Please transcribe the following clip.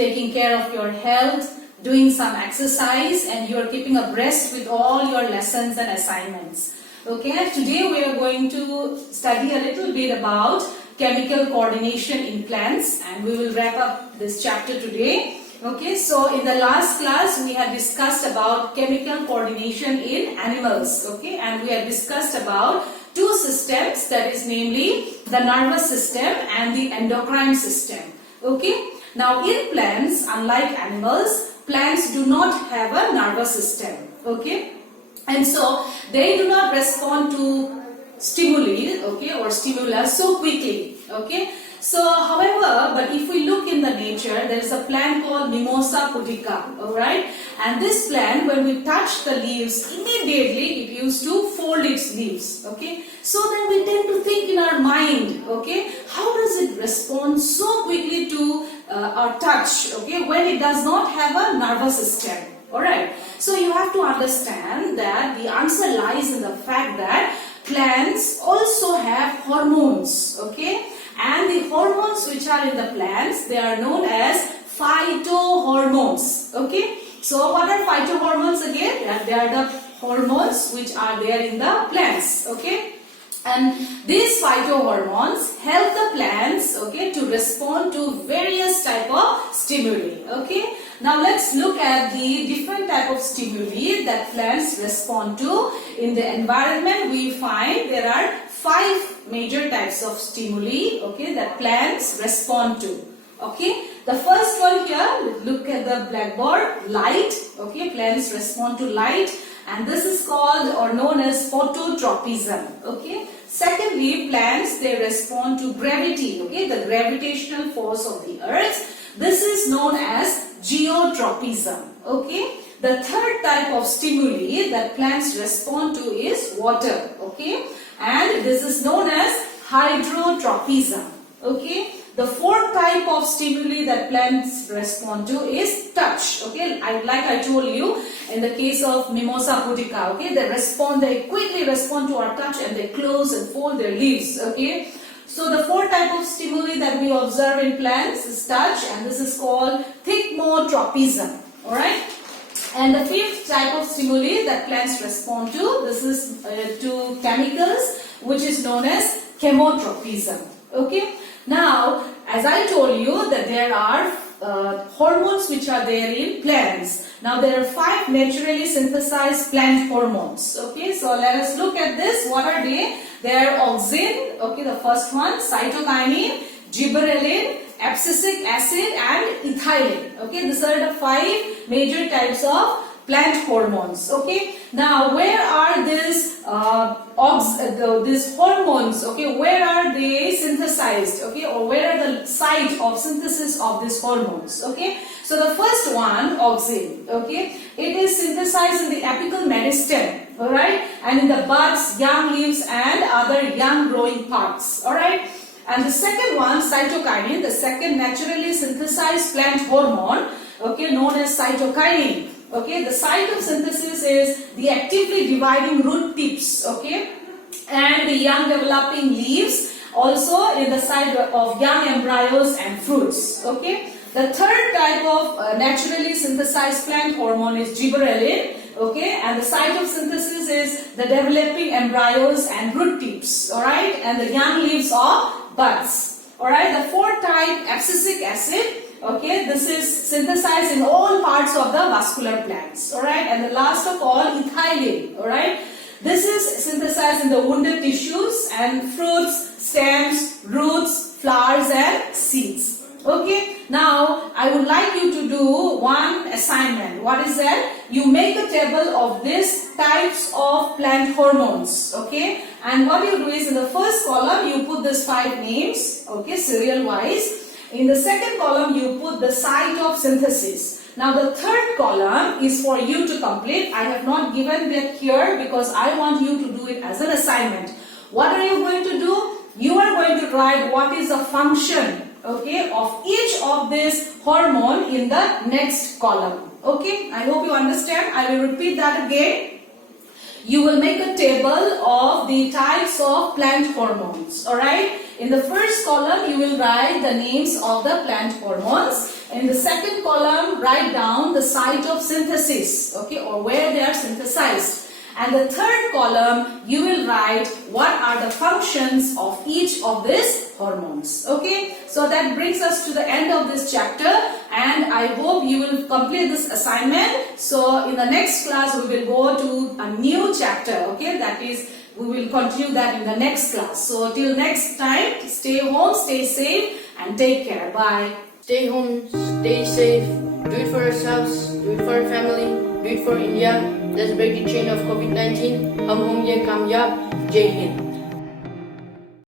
taking care of your health, doing some exercise, and you are keeping abreast with all your lessons and assignments. Okay, today we are going to study a little bit about chemical coordination in plants, and we will wrap up this chapter today. Okay, so in the last class we had discussed about chemical coordination in animals. Okay, and we had discussed about two systems, that is namely the nervous system and the endocrine system. Okay, now in plants, unlike animals, plants do not have a nervous system. Okay, and so they do not respond to stimuli, okay, or stimulus so quickly. Okay, so however, but if we look in the nature, there is a plant called Mimosa pudica. All right, and this plant, when we touch the leaves, immediately it used to fold its leaves. Okay, so then we tend to think in our mind, okay, how does it respond so quickly to our touch, okay, when it does not have a nervous system. Alright, so you have to understand that the answer lies in the fact that plants also have hormones, okay, and the hormones which are in the plants, they are known as phytohormones. Okay, so what are phytohormones again? They are the hormones which are there in the plants. Okay, and these phytohormones help the plants, okay, to respond to various type of stimuli. Okay, now let's look at the different type of stimuli that plants respond to. In the environment we find there are 5 major types of stimuli, okay, that plants respond to. Okay, the first one here, look at the blackboard, light. Okay, plants respond to light, and this is called or known as phototropism. Okay, secondly, plants, they respond to gravity, okay, the gravitational force of the earth. This is known as geotropism. Okay, the third type of stimuli that plants respond to is water. Okay, and this is known as hydrotropism. Okay, the fourth type of stimuli that plants respond to is touch. Okay, like I told you, in the case of Mimosa pudica, okay, they quickly respond to our touch and they close and fold their leaves. Okay, so the fourth type of stimuli that we observe in plants is touch, and this is called thigmotropism. Alright, and the fifth type of stimuli that plants respond to, this is to chemicals, which is known as chemotropism. Okay, now as I told you that there are hormones which are there in plants. Now there are 5 naturally synthesized plant hormones. Okay, so let us look at this. What are they? They are auxin, okay, the first one, cytokinin, gibberellin, abscisic acid, and ethylene. Okay, these are the 5 major types of plant hormones. Okay, now where are these hormones? Okay, where are they synthesized? Okay, or where are the site of synthesis of these hormones? Okay, so the first one, auxin. Okay, it is synthesized in the apical meristem. All right, and in the buds, young leaves, and other young growing parts. All right. And the second one, cytokinin, the second naturally synthesized plant hormone, okay, known as cytokinin. Okay, the site of synthesis is the actively dividing root tips, okay, and the young developing leaves, also in the site of young embryos and fruits. Okay, the third type of naturally synthesized plant hormone is gibberellin. Okay, and the site of synthesis is the developing embryos and root tips. All right, and the young leaves of buds. All right, the fourth type, abscisic acid. Okay, this is synthesized in all parts of the vascular plants. All right, and the last of all, ethylene. All right, this is synthesized in the wounded tissues and fruits, stems, roots, flowers, and seeds. Okay, now I would like you to do one assignment. What is that? You make a table of these types of plant hormones. Okay, and what you do is in the first column you put these 5 names. Okay, serial wise. In the second column you put the site of synthesis. Now the third column is for you to complete. I have not given that here because I want you to do it as an assignment. What are you going to do? You are going to write what is the function, okay, of each of this hormone in the next column. Okay, I hope you understand. I will repeat that again. you will make a table of the types of plant hormones. Alright? In the first column, you will write the names of the plant hormones. In the second column, write down the site of synthesis, okay, or where they are synthesized. And the third column, you will write what are the functions of each of these hormones. Okay, so that brings us to the end of this chapter, and I hope you will complete this assignment. So in the next class, we will go to a new chapter. Okay, that is, we will continue that in the next class. So till next time, stay home, stay safe, and take care. Bye. Stay home, stay safe, do it for yourselves, do it for your family, do it for India. Let's break the chain of COVID-19. Hum Hong Ye Kamyab. Jai Hind.